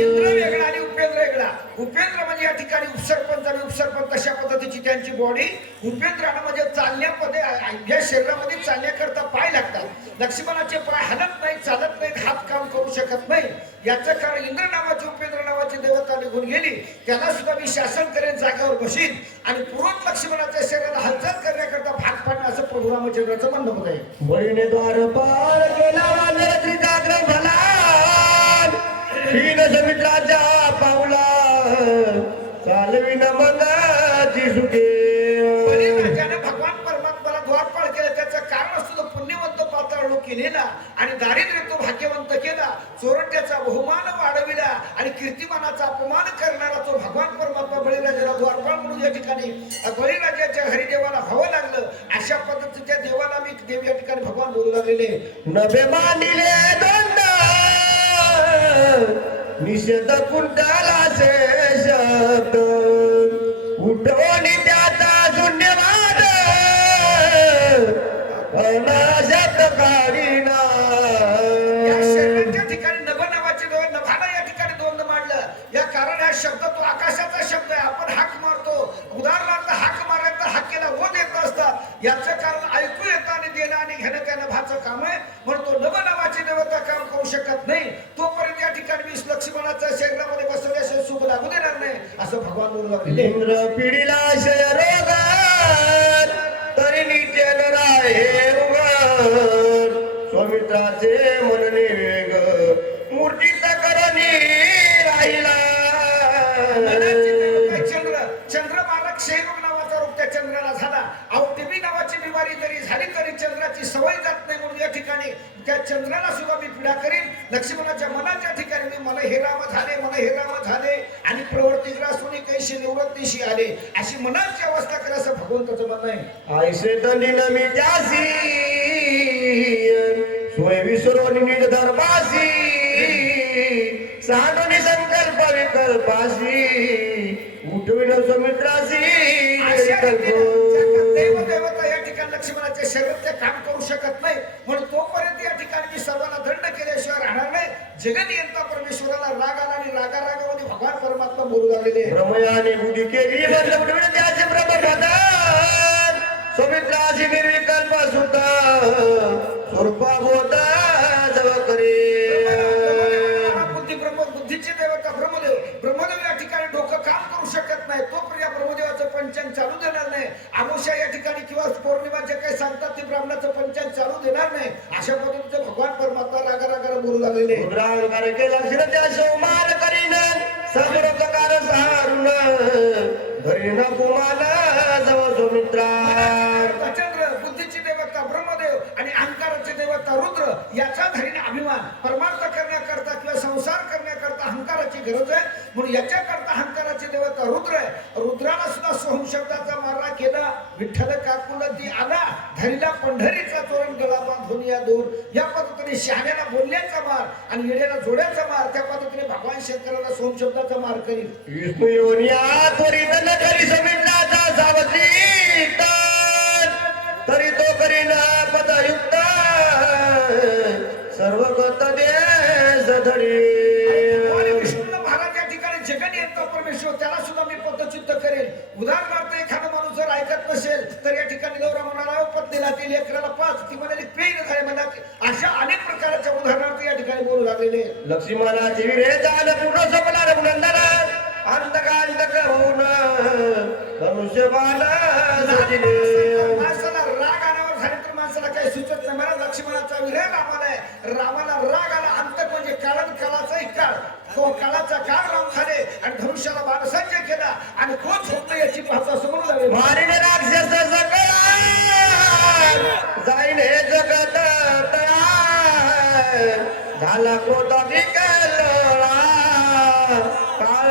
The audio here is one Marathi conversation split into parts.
इंद्र वेगळा आणि उपेंद्र वेगळा. उपेंद्र म्हणजे या ठिकाणी उपसरपंच आणि उपसरपंच तशा पद्धतीची त्यांची बॉडी उपेंद्रानं म्हणजे चालण्यामध्ये या शरीरामध्ये चालण्याकरता पाय लागतात. लक्ष्मणाचे पाय हलत नाही चालत नाहीत हात काम करू शकत नाही याचं कारण इंद्र नावाची उपेंद्र नावाची देवता निघून गेली. त्याला सुद्धा मी शासन करेन जागेवर बसीन. आणि पूर्ण लक्ष्मणाच्या शरीराला हालचाल करण्याकरता भाग पाडणं असं प्रभू रामचंद्राचं म्हणणं होत आहे द्वार पार केला त्रिकाग्र क्षीण समित्राच्या पावला. चालविन मंदाची सुखे बलिराजाने भगवान परमात्माला द्वारपाळ केलं त्याचं कारण असतो तो पुण्यवंत पात्राळू केलेला आणि दारिद्र्य तो भाग्यवंत केला. चोरट्याचा बहुमान वाढविला आणि कीर्तिमानाचा अपमान करणारा तो भगवान परमात्मा बळीराजाला द्वारपाळ म्हणून या ठिकाणी बळीराजाच्या हरिदेवाला हवं लागलं. अशा पद्धतीच्या देवाला मी देव या ठिकाणी भगवान बोलू लागलेले. नभे मानिले दंड निषेध कुंडाला शब्द उठवून त्याचा शून्यवाद. अनाशब्द काढीना या शरीराच्या ठिकाणी नभ नावाचे दोन नभाला या ठिकाणी दोन मांडलं. या कारण हा शब्द तो आकार शब्द आहे आपण हाक मारतो उदाहरणार्थ हाक मारायचा हाकेला ओ देत असतात याचं कारण ऐकू येतं आणि देणं आणि घेणं त्या नभाचं काम आहे म्हणून तो नभ नावाची देवता काम करू शकत नाही तोपर्यंत या ठिकाणी मी लक्ष्मणाच्या शरीरामध्ये बसवल्याशिवाय सुख लागू देणार नाही. असं भगवान बोलू लागलेले इंद्र पिढीला शय तरी नित्य राहे उघड स्वामित्राचे मनने वेग मूर्तीचा करणी राहिला. चंद्र चंद्र मारा क्षयरोग नावाचा रोग त्या चंद्राला झाला. अहो टीबी नावाची बिमारी जरी झाली तरी चंद्राची सवय जात नाही म्हणून या ठिकाणी त्या चंद्राला सुद्धा मी पीडा करीन. लक्ष्मणाच्या मनाच्या ठिकाणी मी मला हे राम झाले मला हे राम झाले. आणि प्रवृत्तीग्रासुनी कैशी निवृत्तीशी आले. अशी मनाची अवस्था करा असं भगवंताचं म्हणणं आहे. ऐसे तंडीन मी त्यासी सोय विसरून निज दरबासी सांडून संकल्प विकल्पासी सुमित्रासी विकल्प. देवता या ठिकाणी लक्ष्मणाच्या शरीरात ते काम करू शकत नाही. म्हणून तोपर्यंत या ठिकाणी मी सर्वांना दंड केल्याशिवाय राहणार नाही जगनियंता परमेश्वराला राग आला आणि रागा रागामध्ये भगवान परमात्मा बोलू लागलेले रागाला बोलू लागलेले आहे. रुद्रांकार केला त्या सौमान करीन समृद्धकार सारुण धरीन कुमाला सुमित्रा चंद्र बुद्धीची देवता ब्रह्मदेव आणि अहंकाराचे देवता रुद्र याचा धरीने अभिमान परमार्थ करण्याकरता किंवा संसार करण्याकरता अहंकाराची गरज आहे. म्हणून याच्या शब्दाचा मार करील विष्णू योनिया त्वरित न करी सावत्री तरी तो करीन पदयुक्त. सर्व गत देश धरी भगवान विष्णू महाराज या ठिकाणी जगन येतो परमेश्वर? त्याला सुद्धा मी करेल. उदाहरणार्थ एखादा माणूस जर ऐकत नसेल तर या ठिकाणी नवरा म्हणाला "अहो, पत्नीला ती लेकराला पाच ती म्हणाली पेन झाले म्हणा. बोलू लागलेले. आहेत. लक्ष्मणाची विरे जाल पूर्ण सपना रघुनंदन अंतकांतक होऊन धनुष्यबाण सजिले. माणसाला राग आल्यावर झाले तर माणसाला काही सुचत नाही. मला लक्ष्मणाचा विरह रामाला आहे रामाला राग आला. अंत म्हणजे काळात काळाचाही काळ. तो काळाचा काळ राम झाले आणि धनुष्याला केला. आणि कोण झोपलं याची भाषा समोर लागली मारिन राक्षस झाला कोटा विकलळा काळ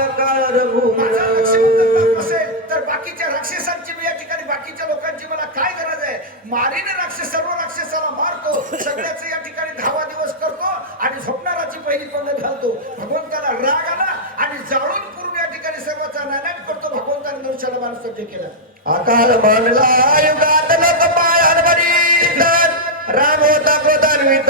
माझा असेल तर बाकीच्या राक्षसांची मी या ठिकाणी बाकीच्या लोकांची मला काय गरज आहे? मारीने राक्षस सर्व राक्षसाला मारतो सगळ्याच या ठिकाणी दहावा दिवस करतो आणि झोपणाराची पहिली पंगत घालतो. भगवंताला राग आला आणि जाळून पूर्व या ठिकाणी सर्वांचा नानाट करतो. भगवंताने मनुष्याला माणूस केला. अकाल मानला युगात लोक पायांवरी राम होता प्रधानवित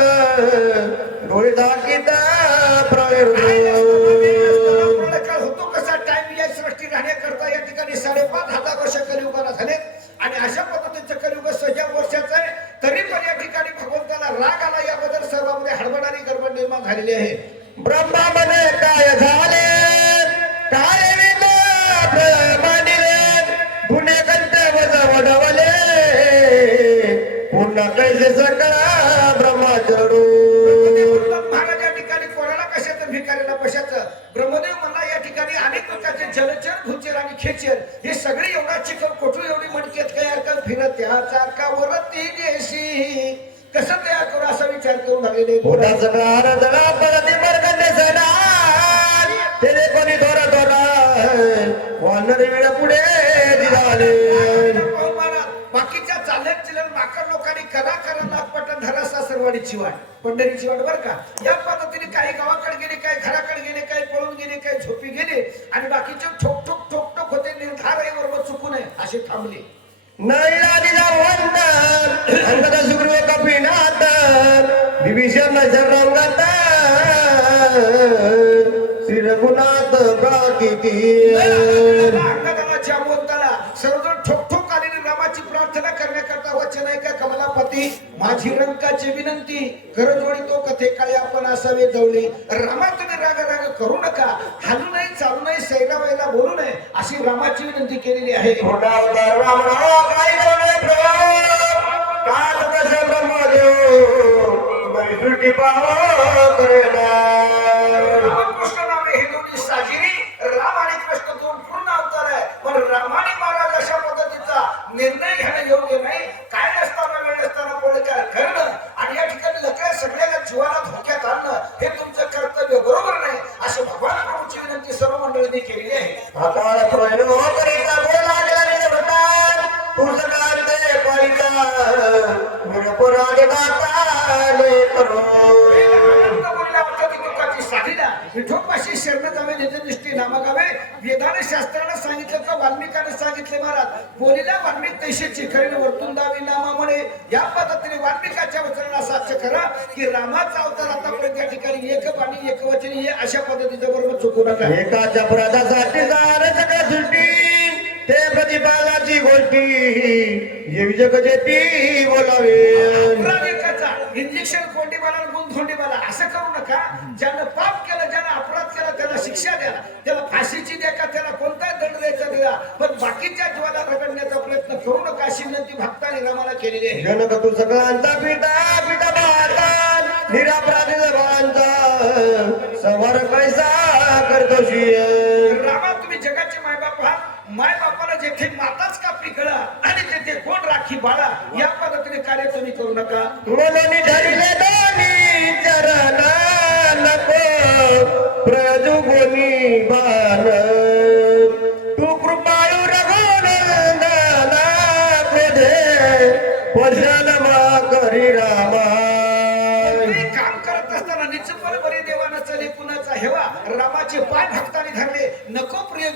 प्रलयकाळ होतो कसा टाइम या सृष्टी राहण्याकरता या ठिकाणी साडेपाच हजार वर्ष कलियुगाला झाले. आणि अशा पद्धतीचं कलियुग सज्जा वर्षाचं आहे तरी पण या ठिकाणी भगवंताला राग आला याबद्दल सर्वांमध्ये हडबड आणि गडबड निर्माण झालेली आहे. ब्रह्मा म्हणे काय झाले? काय कंठ वज वडवले पुन्हा कैसे सकळा ब्रह्माचरू ब्रह्मदेव महाराज या ठिकाणी कोणाला कशाचं भिकाऱ्याला कशाचं ब्रह्मदेव म्हणला या ठिकाणी अनेक प्रकारचे जलचर खेचर हे सगळे एवढा चिकन कोठू एवढी मणकेत काय का फिरत ह्याचा का वरती देशी कसं तयार करू असा विचार करू तेरे कोणी वानर वेळ पुढे दिलाले बाकीच्या चालत चिलन माकड लोकांनी करा करा नागपटन धरा सासरवाडीची वाट पंढरीची वाट बरं का? या पद्धतीने काही गावाकडे गेले काही घराकडे गेले काही पळून गेले काही झोपी गेले. आणि बाकीचे असे थांबले. नाही आदिला वंदन अंगद सुग्रीव कपिनाथ विभीषण शरंगत श्री रघुनाथ जामवंताला सर्वजण ठोक रामाची प्रार्थना करण्याकरता वचन आहे का? कमलापती माझी रंकाची विनंती. करजोडी तो कथे काळी आपण असावे जवळी रामा तुम्ही राग राग करू नका. हालू नाही चालू नाही सैला वैला बोलू नये. अशी रामाची विनंती केलेली आहे. रामकृष्ण विठोबाशी शरण जावे निजनिष्ठी नामगावे वेदाने शास्त्राने सांगितलं का वाल्मिकाने सांगितले महाराज बोलीला वाल्मिक तैशीची खरीने वर्तून दावी नामा म्हणे या पद्धतीने वाल्मिकाच्या वचनाला साक्ष करा की रामाचा अवतार आतापर्यंत या ठिकाणी एक वाणी एक वचन हे अशा पद्धतीचं बरोबर चुकू नका एकाच्या अपराधासाठी हे जगजेती बोलावे. इंजेक्शन कोंडीबाला गुण धोंडीबाला असं करू नका. ज्यानं पाप केलं ज्यानं अपराध केला त्याला शिक्षा द्या. त्याला फाशीची द्या का त्याला कोणताही दंड द्यायचा द्या. पण बाकीच्या जीवाला रगडण्याचा प्रयत्न करू नका अशी विनंती भक्तांनी रामाला केलेली आहे. जनक तू सगळ्यांचा पिता पिता भारतात निरापराधी जगांचा समर कैसा करतोशी रामा तुम्ही जगाचे मायबाप आहात मायबापाला जेथे माताच कापली कळा आणि तेथे कोण राखी बाळा या पद्धतीने कार्य तुम्ही करू नका. म्हणून धरले दोन्ही चरण नको. प्रजू गुणी बाण. तू कृपाळू रघुनंदना क्रोधे पशन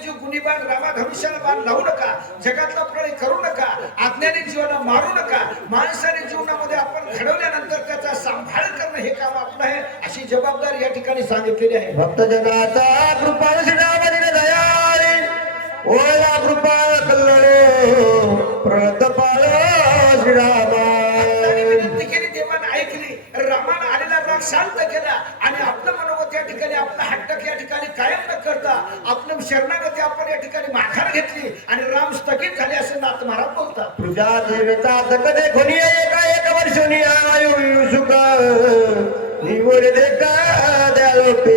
जीव गुणीबाण रामा धनुष्याला बाण लावू नका जगातला प्रळय करू नका आज्ञाने जीवाला मारू नका माणसाने जीवनामध्ये आपण घडवल्यानंतर त्याचा सांभाळ करणं हे काम आपलं आहे अशी जबाबदारी या ठिकाणी सांगितलेली आहे. भक्तजनाचा कृपाळ श्रीरामदिन दयाळी ओला कृपाळ कल्लो प्रतपाळ श्रीरामा. त्यांनी विनंती केली देवानं ऐकली रामानं आलेला राग शांत केला आणि आपलं मनोगत या ठिकाणी आपला हट्टक या ठिकाणी कायम न करता आपलं शरणागती आपण या ठिकाणी माघार घेतली आणि राम स्थगित झाले असे नाथ महाराज बोलतात. तुझ्या जीविता कधी कोणी एका एक वर्षोनी आयु सुख निवड देखा द्या आलेल्या लोके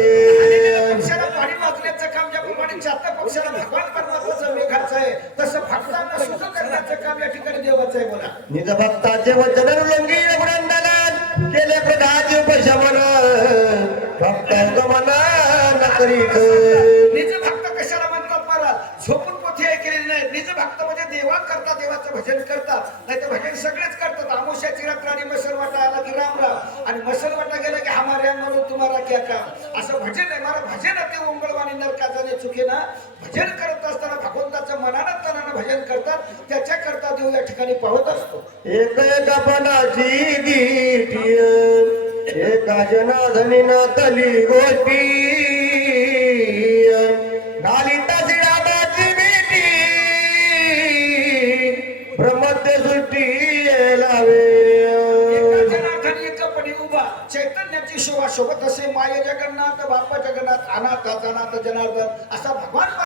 पक्षाला पाणी वाचण्याचं काम ज्याप्रमाणे चात्या पक्षाला भगवान परमात्माचं मेघाचं आहे तसं भक्तांना सुख करण्याचं काम या ठिकाणी देवाचं आहे बोला. निज भक्ताचे वचन आमोशाची मसलवाटा आला की राम राम. आणि मसलवाटा गेला की हमारे म्हणून तुम्हाला क्या काम असं भजन आहे. मला भजन ते उंगळवाणी नरकाचा चुके ना भजन करत असताना भगवंताचं मनानं तनानं भजन करतात. त्याच्या करता देऊ या ठिकाणी पाहत असतो. एक एक पणाची गीती एका जनाधनी तली गोष्टी. सोबत असे माय जगन्नाथ बाप जगन्नाथ अनाथ अनाथ जनार्दन असा भगवान